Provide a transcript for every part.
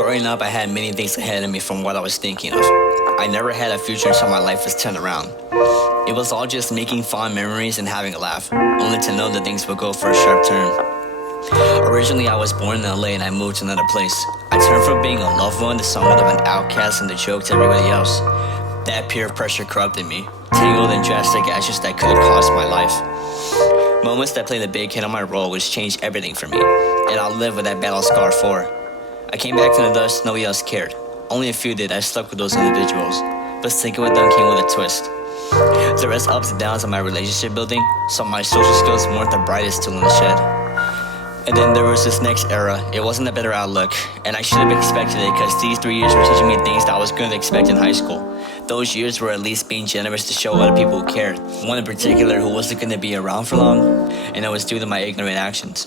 Growing up, I had many things ahead of me from what I was thinking of. I never had a future until my life was turned around. It was all just making fond memories and having a laugh, only to know that things would go for a sharp turn. Originally, I was born in LA and I moved to another place. I turned from being a loved one to somewhat of an outcast and a joke to everybody else. That peer pressure corrupted me, tangled in drastic actions that could have cost my life. Moments that played a big hit on my role, which changed everything for me, and I'll live with that battle scar for. I came back from the dust, nobody else cared. Only a few did. I stuck with those individuals, but sticking with them came with a twist. There was ups and downs in my relationship building, so my social skills weren't the brightest tool in the shed. And then there was this next era. It wasn't a better outlook, and I should have expected it because these 3 years were teaching me things that I was going to expect in high school. Those years were at least being generous to show other people who cared. One in particular who wasn't going to be around for long, and it was due to my ignorant actions.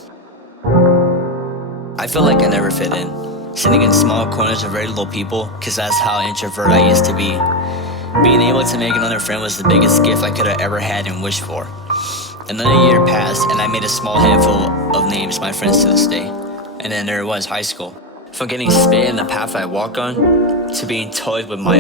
I felt like I never fit in, sitting in small corners of very little people, cause that's how introvert I used to be. Being able to make another friend was the biggest gift I could have ever had and wished for. Another year passed, and I made a small handful of names my friends to this day. And then there was high school. From getting spit in the path I walk on, to being toyed with my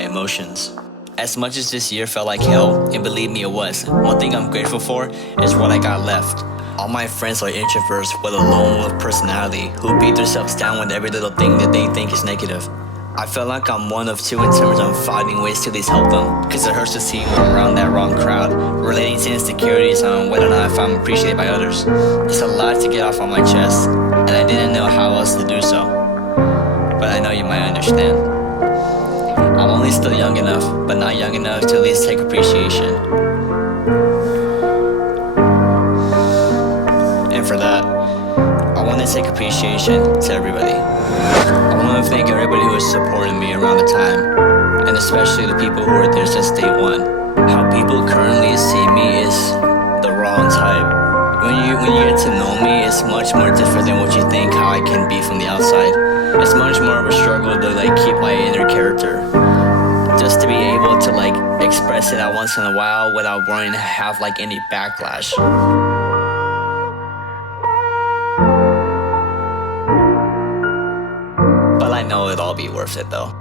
emotions. As much as this year felt like hell, and believe me it was, one thing I'm grateful for is what I got left. All my friends are introverts with a lone wolf personality who beat themselves down with every little thing that they think is negative. I feel like I'm one of two in terms of finding ways to at least help them, cause it hurts to see when I'm around that wrong crowd, relating to insecurities on whether or not if I'm appreciated by others. It's a lot to get off on my chest, and I didn't know how else to do so. But I know you might understand. I'm only still young enough, but not young enough to at least take appreciation. And for that, I want to take appreciation to everybody. I want to thank everybody who has supported me around the time, and especially the people who were there since day one. How people currently see me is the wrong type. When you get to know me, it's much more different than what you think how I can be from the outside. It's much more of a struggle to keep my inner character. Just to be able to express it out once in a while without worrying to have any backlash. But I know it'll all be worth it though.